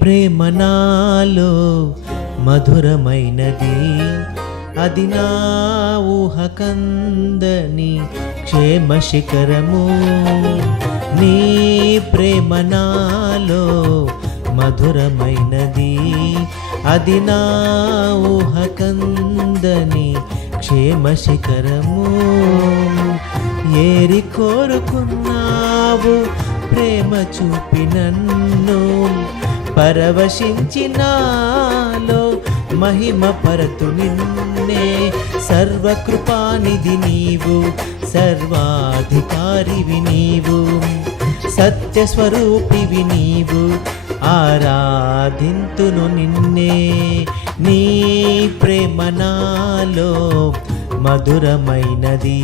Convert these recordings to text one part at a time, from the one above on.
ప్రేమ నాలో మధురమైనది, అది నా ఊహకందని క్షేమ శిఖరము. నీ ప్రేమ నాలో మధురమైనది, అది నా ఊహకందని క్షేమ శిఖరము. ఏరి కోరుకున్నావు ప్రేమ చూపి నన్ను, పరవశించినాలో మహిమ పరతు నిన్నే. సర్వకృపానిధి నీవు, సర్వాధికారివి నీవు, సత్యస్వరూపివి నీవు, ఆరాధింతును నిన్నే. నీ ప్రేమ నాలో మధురమైనది,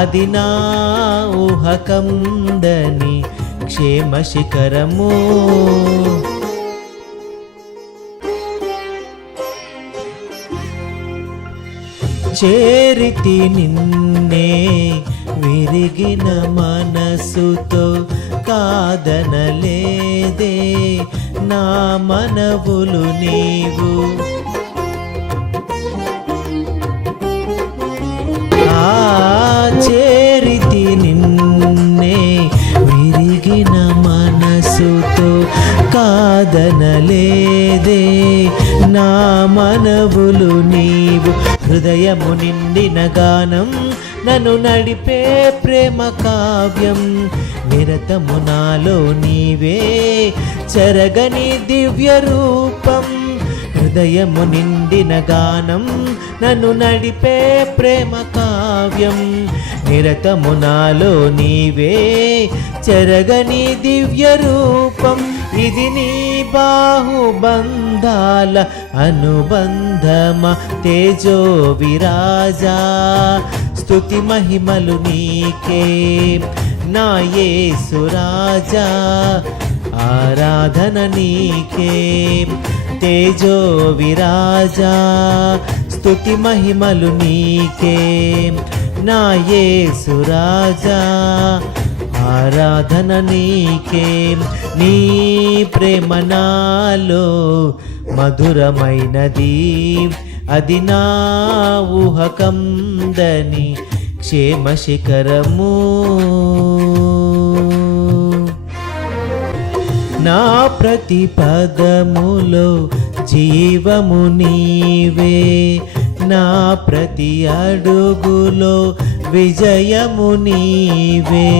అది నా ఊహకందని క్షేమ శిఖరము. చేరితి నిన్నే విరిగిన మనసుతో, కాదనలేదే నా మనవులు నీవు. చేరితి నిన్నే విరిగిన మనసుతో, కాదనలేదే నా మనవులు నీవు. హృదయము నిండిన గానం నన్ను నడిపే ప్రేమ కావ్యం, నిరతము నాలో నీవే చెరగని దివ్య రూపం. హృదయము నిండిన గానం నన్ను నడిపే ప్రేమ కావ్యం, నిరతము నాలో నీవే చెరగని దివ్య రూపం. ఇది నీ బాహుబంధాల అనుబంధమా తేజో విరాజా. స్తుతి మహిమలు నీకే నా యేసు రాజా, ఆరాధన నీకే తేజో విరాజా. స్తుతి మహిమలు నీకే నా యేసు రాజా, ఆరాధన నీకే. నీ ప్రేమ నాలో మధురమైనది, అది నా ఊహకందని క్షేమ శిఖరము. నా ప్రతి పదములో జీవము నీవే, నా ప్రతి అడుగులో విజయము నీవే.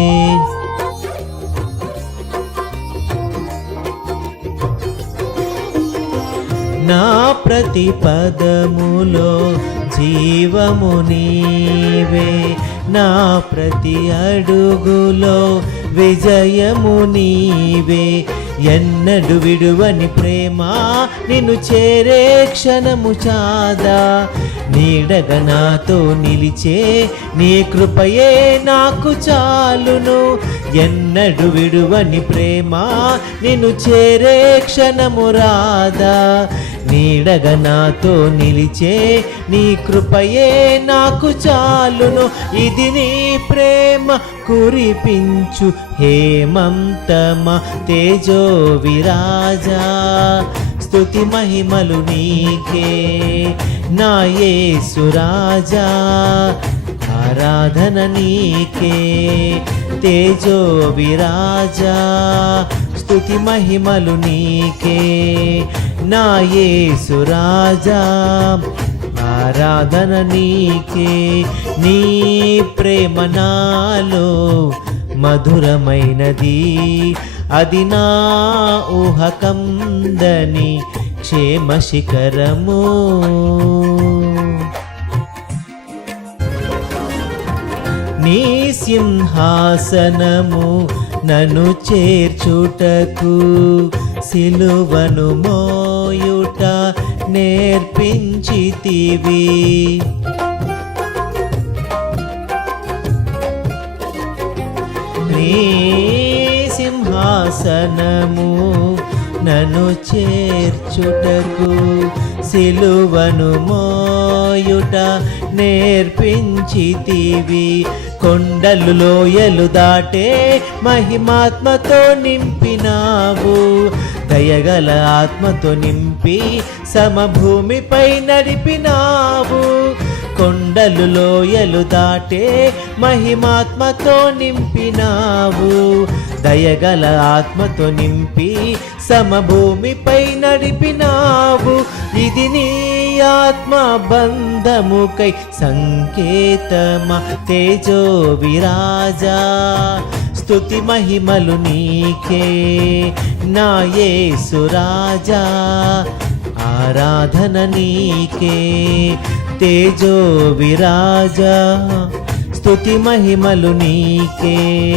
నా ప్రతి పదములో జీవము నీవే, నా ప్రతి అడుగులో విజయము నీవే. ఎన్నడు విడువని ప్రేమ నిన్ను చేరే క్షణము చాదా, నీడగా నాతో నిలిచే నీ కృపయే నాకు చాలును. ఎన్నడు విడువని ప్రేమ నిన్ను చేరే క్షణము రాదా, నీడగా నాతో నిలిచే నీ కృపయే నాకు చాలును. ఇది నీ ప్రేమ కురిపించు హేమంతమా తేజో విరాజా. స్తుతి మహిమలు నీకే నా యేసు రాజా, ఆరాధన నీకే తేజో విరాజా. స్తుతి మహిమలు నీకే నా యేసు రాజా, ఆరాధన నీకే. నీ ప్రేమ నాలో మధురమైనది, అది నా ఊహకందని క్షేమ శిఖరము. నీ సింహాసనము నన్ను చేర్చుటకు, సిలువను మోయుట నేర్పించితివి. నీ సింహాసనము నన్ను చేర్చుటకు, సిలువను మోయుట నేర్పించితివి. కొండలు లోయలు దాటే మహిమాత్మతో నింపినావు, దయగల ఆత్మతో నింపి సమభూమిపై నడిపినావు. కొండలు లోయలు దాటే మహిమాత్మతో నింపినావు. దయగల ఆత్మతో నింపి సమభూమిపై నడిపినావు. ఇది నీ ఆత్మ బంధముకై సంకేతమా తేజో విరాజా. స్తుతి మహిమలు నీకే నా యేసు రాజా. ఆరాధన నీకే తేజో విరాజా. స్తుతి మహిమలు నీకే.